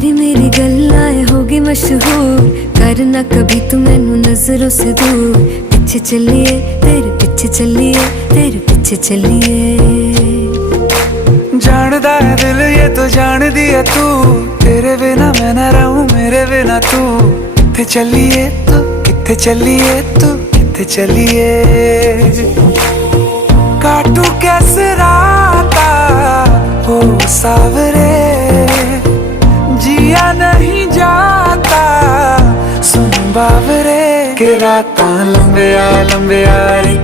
तेरी मेरी गल्लाएं होगी मशहूर, करना कभी तू मैनू नजरों से दूर। पीछे चलिए तेरे पीछे चलिए, तेरे पीछे चलिए। जानदा है दिल ये तो जान दिया तू, तेरे बिना मैं ना रहूं मेरे बिना तू। किथे चलिए तू, किथे चलिए तू, किथे चलिए। काटू कैसे राता हो सावरे, जिया नहीं जाता सुन बावरे। के रातां लंबे आ रे